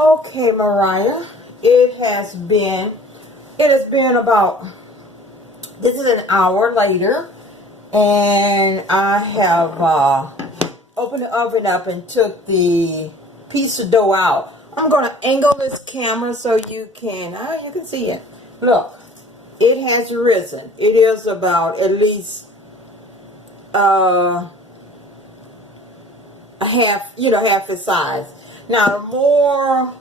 Okay, Mariah, it has been about, this is an hour later, and I have opened the oven up and took the piece of dough out. I'm going to angle this camera so you can see it. Look, it has risen. It is about at least half the size. Now, the more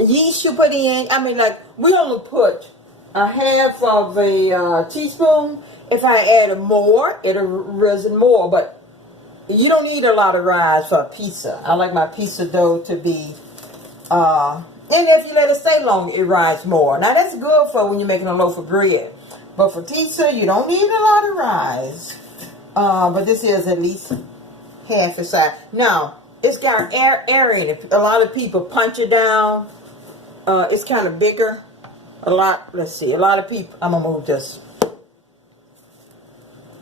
yeast you put in, like, we only put a half of a teaspoon. If I added more, it'll risen more, but you don't need a lot of rise for a pizza. I like my pizza dough to be, and if you let it stay long, it rises more. Now, that's good for when you're making a loaf of bread, but for pizza, you don't need a lot of rise. But this is at least half the size. Now, it's got air in it. A lot of people punch it down. It's kind of bigger. Let's see. A lot of people, I'm going to move this.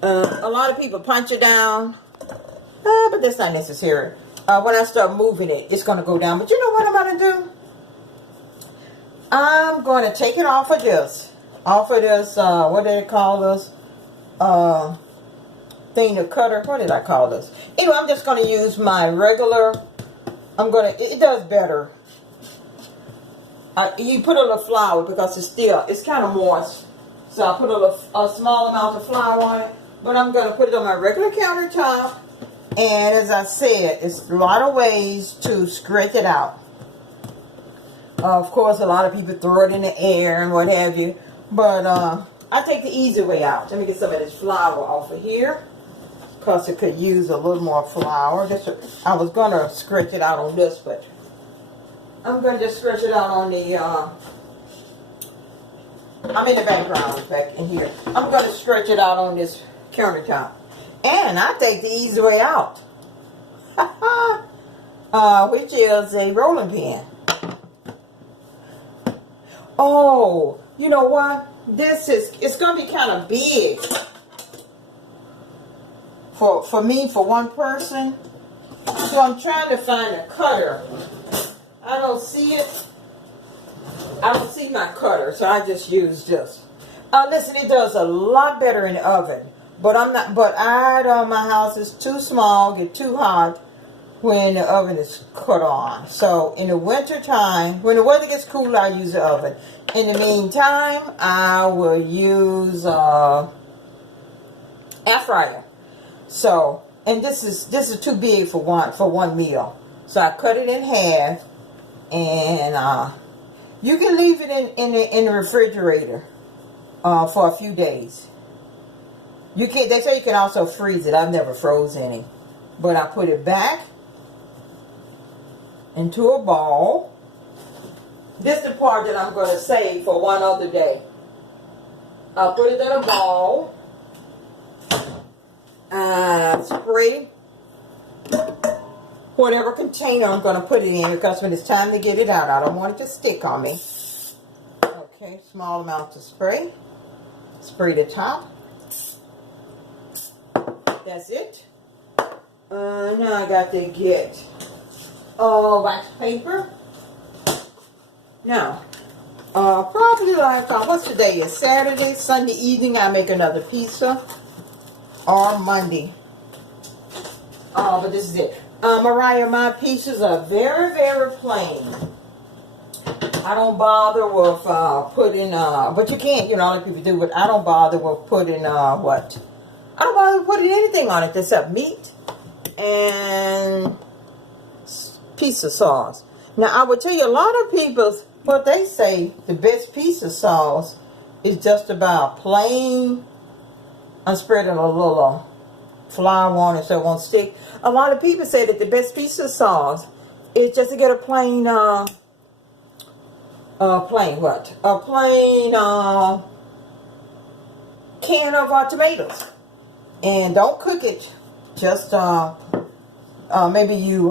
A lot of people punch it down. But that's not necessary. When I start moving it, it's going to go down. But you know what I'm going to do? I'm going to take it off of this. What did it call this? Thing to cutter. What did I call this? Anyway, I'm just going to use my regular. It does better. You put a little flour because it's kind of moist. So I put a small amount of flour on it. But I'm going to put it on my regular countertop. And as I said, it's a lot of ways to scratch it out. Of course, a lot of people throw it in the air and what have you. But I take the easy way out. Let me get some of this flour off of here, because it could use a little more flour. I was going to scratch it out on this, but I'm going to just scratch it out on the, I'm in the background back in here. I'm going to stretch it out on this countertop. And I take the easy way out. Which is a rolling pin. Oh, you know what? It's going to be kind of big. For me, for one person. So I'm trying to find a cutter. I don't see it. I don't see my cutter, so I just use this. Listen, it does a lot better in the oven. But my house is too small, get too hot when the oven is cut on. So in the winter time, when the weather gets cooler, I use the oven. In the meantime, I will use air fryer. So, and this is too big for one meal. So I cut it in half, and you can leave it in the refrigerator for a few days. They say you can also freeze it. I've never froze any. But I put it back into a ball. This is the part that I'm going to save for one other day. I'll put it in a ball. Spray whatever container I'm going to put it in, because when it's time to get it out, I don't want it to stick on me. Okay, small amount of spray. Spray the top. That's it. Now I got to get wax paper. Now, probably like, what's today? It's Saturday. Sunday evening, I make another pizza. Or Monday. But this is it. Mariah, my pizzas are very, very plain. I don't bother with putting, but you can't, a lot of people do, but I don't bother with putting, I don't bother putting anything on it except meat and pizza sauce. Now, I would tell you, a lot of people, what they say, the best pizza sauce is just about plain. I'm spreading a little flour on it so it won't stick. A lot of people say that the best pizza sauce is just to get a plain, can of tomatoes. And don't cook it. Just maybe you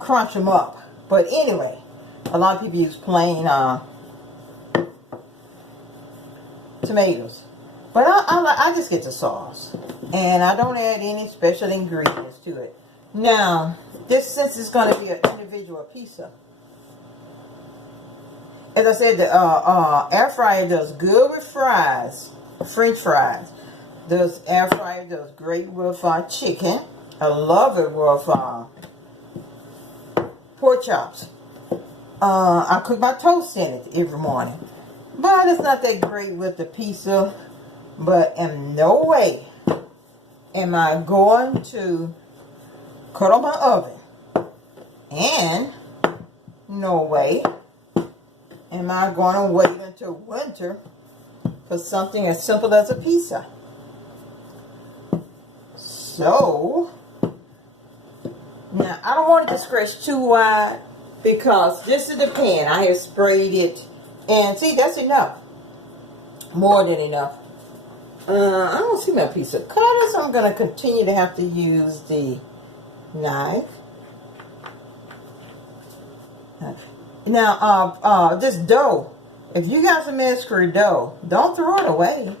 crunch them up. But anyway, a lot of people use plain tomatoes. But I just get the sauce. And I don't add any special ingredients to it. Now, this, since it's going to be an individual pizza, as I said, the air fryer does good with fries, French fries. This air fryer does great with chicken. I love it with pork chops. I cook my toast in it every morning. But it's not that great with the pizza. But in no way am I going to cut on my oven. And no way am I going to wait until winter for something as simple as a pizza. So, now I don't want it to stretch too wide because this is the pan. I have sprayed it. And see, that's enough. More than enough. I don't see my piece of cutter, so I'm going to continue to have to use the knife. Now, this dough, if you got some extra dough, don't throw it away.